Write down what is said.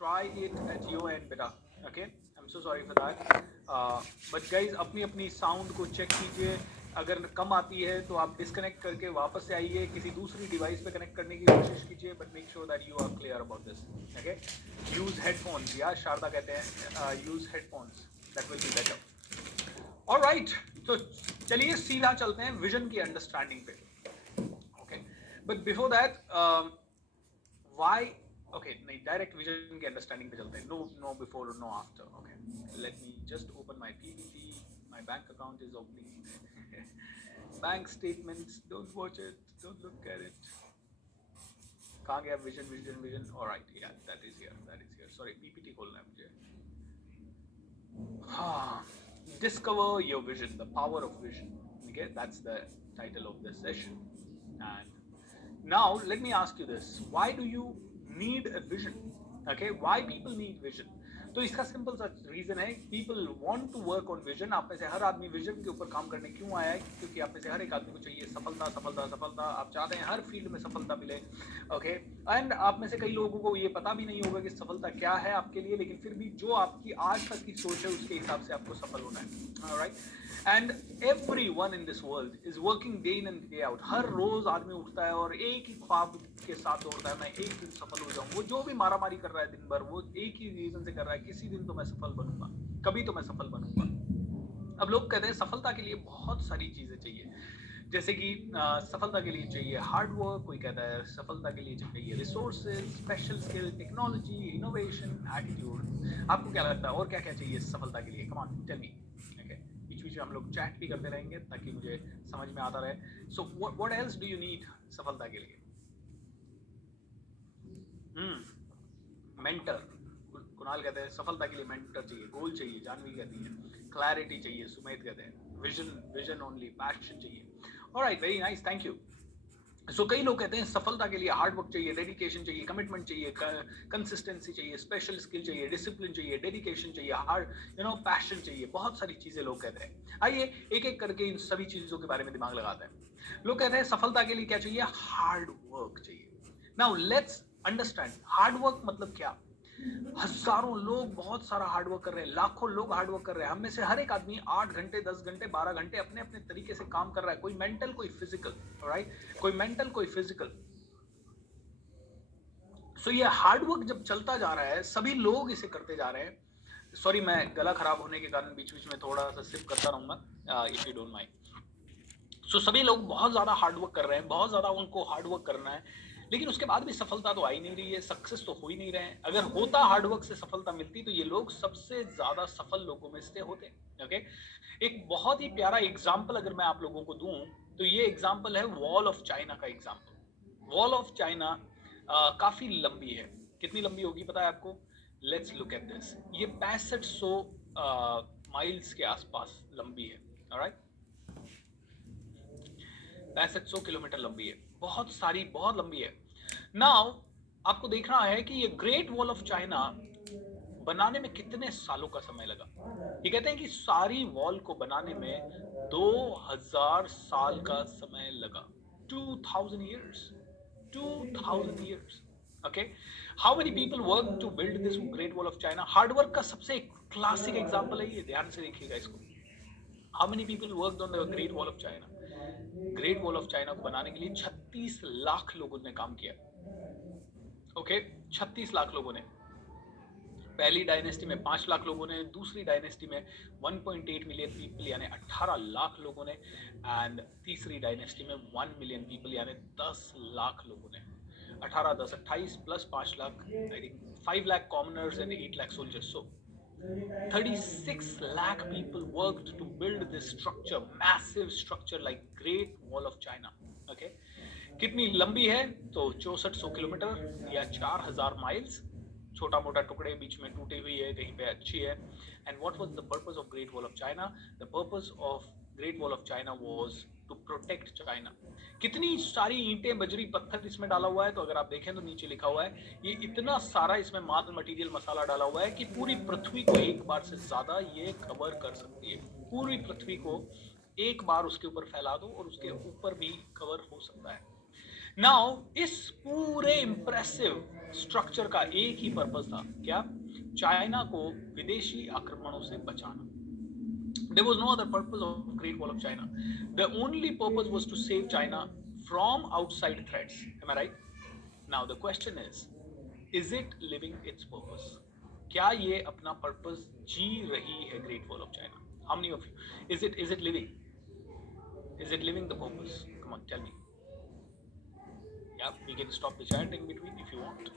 try it at your end beta. Okay, I'm so sorry for that. But guys, अपनी अपनी sound को check कीजिए. अगर कम आती है तो आप डिस्कनेक्ट करके वापस से आइए, किसी दूसरी डिवाइस पे कनेक्ट करने की कोशिश कीजिए, but make sure that you are clear about this. Okay, use headphones. या शारदा कहते हैं use headphones, that will be better. Alright, तो चलिए सीधा चलते हैं विजन की अंडरस्टैंडिंग पे. Okay, but before that why, okay नहीं, डायरेक्ट विजन की अंडरस्टैंडिंग पे चलते हैं. No before no after. Okay, let me just open my PPT. My bank account is opening. Bank statements, don't watch it, don't look at it. कहाँ गया vision vision vision? Alright, या that is here, that is here. Sorry, PPT खोलना है मुझे. हाँ, discover your vision, the power of vision. Okay, that's the title of this session. And now let me ask you this: why do you need a vision? Okay, why people need vision? तो इसका simple सा reason है, people want to work on vision. आप में से हर आदमी vision के ऊपर काम करने क्यों आया है? क्योंकि आप में से हर एक आदमी को चाहिए सफलता सफलता सफलता. आप चाहते हैं हर फील्ड में सफलता मिले. ओके, एंड आप में से कई लोगों को ये पता भी नहीं होगा कि सफलता क्या है आपके लिए, लेकिन फिर भी जो आपकी आज तक की सोच है उसके हिसाब से आपको सफल होना है. Alright, and everyone in this world is working day in and day out. हर रोज आदमी उठता है और एक ही ख्वाब के साथ दौड़ता है, मैं एक दिन सफल हो जाऊं. वो जो भी मारामारी कर रहा है दिन भर, वो एक ही रीजन से कर रहा है, किसी दिन तो मैं सफल बनूंगा, कभी तो मैं सफल बनूंगा. अब लोग कहते हैं सफलता के लिए बहुत सारी चीजें चाहिए, जैसे कि सफलता के लिए चाहिए हार्ड वर्क. कोई कहता है सफलता के लिए चाहिए resources, special skill, technology, innovation, attitude. आपको क्या लगता है और क्या क्या चाहिए सफलता के लिए? Come on, tell me. बीच बीच में हम लोग चैट भी करते रहेंगे ताकि मुझे समझ में आता रहे. So what else do you need सफलता के लिए? मेंटर. कुणाल कहते हैं सफलता के लिए मेंटर चाहिए, गोल चाहिए. जानवी कहती है क्लैरिटी चाहिए. सुमित कहते हैं विजन, विजन ओनली, पैशन चाहिए. Alright, very nice, thank you. So कई लोग कहते हैं सफलता के लिए हार्ड वर्क चाहिए, डेडिकेशन चाहिए, कमिटमेंट चाहिए, कंसिस्टेंसी चाहिए, स्पेशल स्किल चाहिए, डिसिप्लिन चाहिए, डेडिकेशन चाहिए, हार्ड पैशन चाहिए. बहुत सारी चीजें लोग कहते हैं. आइए एक एक करके इन सभी चीजों के बारे में दिमाग लगाते हैं. लोग कहते हैं सफलता के लिए क्या चाहिए? हार्ड वर्क चाहिए. Now let's understand hard work मतलब क्या. हजारों लोग बहुत सारा हार्डवर्क कर रहे हैं, लाखों लोग हार्डवर्क कर रहे हैं. हम में से हर एक आदमी 8 घंटे, 10 घंटे, 12 घंटे अपने अपने तरीके से काम कर रहा है. कोई मेंटल, कोई फिजिकल. राइट, कोई मेंटल, कोई फिजिकल. सो ये हार्डवर्क जब चलता जा रहा है, सभी लोग इसे करते जा रहे हैं. सॉरी, मैं गला खराब होने के कारण बीच बीच में थोड़ा सा सिप करता रहूंगा, इफ यू डोंट माइंड. सो सभी लोग बहुत ज्यादा हार्डवर्क कर रहे हैं, बहुत ज्यादा उनको हार्डवर्क करना है, लेकिन उसके बाद भी सफलता तो आ ही नहीं रही है, सक्सेस तो हो ही नहीं रहे हैं. अगर होता हार्डवर्क से सफलता मिलती तो ये लोग सबसे ज्यादा सफल लोगों में से होते. ओके, एक बहुत ही प्यारा एग्जाम्पल अगर मैं आप लोगों को दूं तो ये एग्जाम्पल है वॉल ऑफ चाइना का एग्जाम्पल. वॉल ऑफ चाइना काफी लंबी है. कितनी लंबी होगी पता है आपको? Let's look at this. ये 6500 माइल्स के आसपास लंबी है. ऑलराइट, 6500 किलोमीटर लंबी है. बहुत सारी, बहुत लंबी है. नाउ आपको देखना है कि ये ग्रेट वॉल ऑफ चाइना बनाने में कितने सालों का समय लगा. ये कहते हैं कि सारी वॉल को बनाने में 2000 साल का समय लगा. 2000 years. 2000 years. Okay, how many people work to build this great wall of China? Hard work का सबसे क्लासिक एग्जांपल है ये, ध्यान से देखिएगा इसको. How many people worked on the Great Wall of China? Great Wall of China को बनाने के लिए 36 लाख लोगों ने काम किया. ओके, 36 लाख लोगों ने. पहली डायनेस्टी में 5 लाख लोगों ने, दूसरी डायनेस्टी में 1.8 मिलियन पीपल यानी 18 लाख लोगों ने, एंड तीसरी डायनेस्टी में 1 मिलियन पीपल यानी 10 लाख लोगों ने. 18 10 28 plus 5 lakh, I think 5 lakh commoners and 8 lakh soldiers. So 36 lakh people worked to build this structure, massive structure like Great Wall of China. Okay, कितनी लंबी है? तो 6400 किलोमीटर या 4000 माइल्स. छोटा मोटा टुकड़े बीच में टूटी हुई है, कहीं पे अच्छी है. And what was the purpose of Great Wall of China? The purpose of Great Wall of China was to protect China. कितनी सारी ईंटें, बजरी, पत्थर इसमें डाला हुआ है, तो अगर आप देखें तो नीचे लिखा हुआ है ये इतना सारा इसमें माल मटेरियल, मसाला डाला हुआ है कि पूरी पृथ्वी को एक बार से ज्यादा ये कवर कर सकती है. पूरी पृथ्वी को एक बार उसके ऊपर फैला दो और उसके ऊपर भी कवर हो सकता है. नाउ इस पूरे इंप्रेसिव स्ट्रक्चर का एक ही पर्पस था, क्या? चाइना को विदेशी आक्रमणों से बचाना. There was no other purpose of Great Wall of China. The only purpose was to save China from outside threats. Am I right? Now the question is it living its purpose? क्या ये अपना purpose जी रही है great Wall of China? How many of you? Is it living? Is it living the purpose? Come on, tell me. Yeah, we can stop the chat in between if you want.